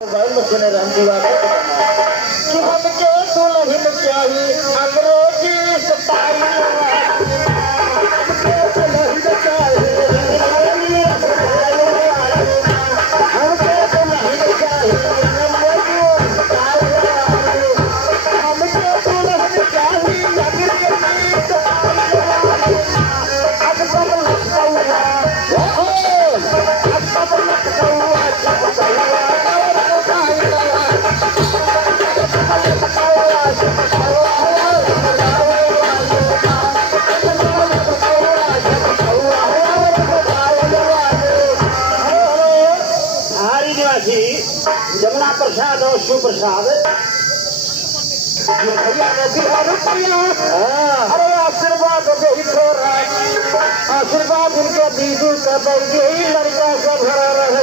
सुने रामजी बाबा कि हमके दुल्हन चाहिए अंग्रेजी स्टाइल दुल्हन चाहिए अंग्रेजी स्टाइल हमके दुल्हन चाहिए अंग्रेजी स्टाइल हमके दुल्हन चाहिए अंग्रेजी स्टाइल अब सब लगता हुआ अब सब लगता हुआ जमुना प्रसाद और सुप्रसाद अरे आशीर्वाद आशीर्वाद उनके बीजू का लड़का सब भरा रहे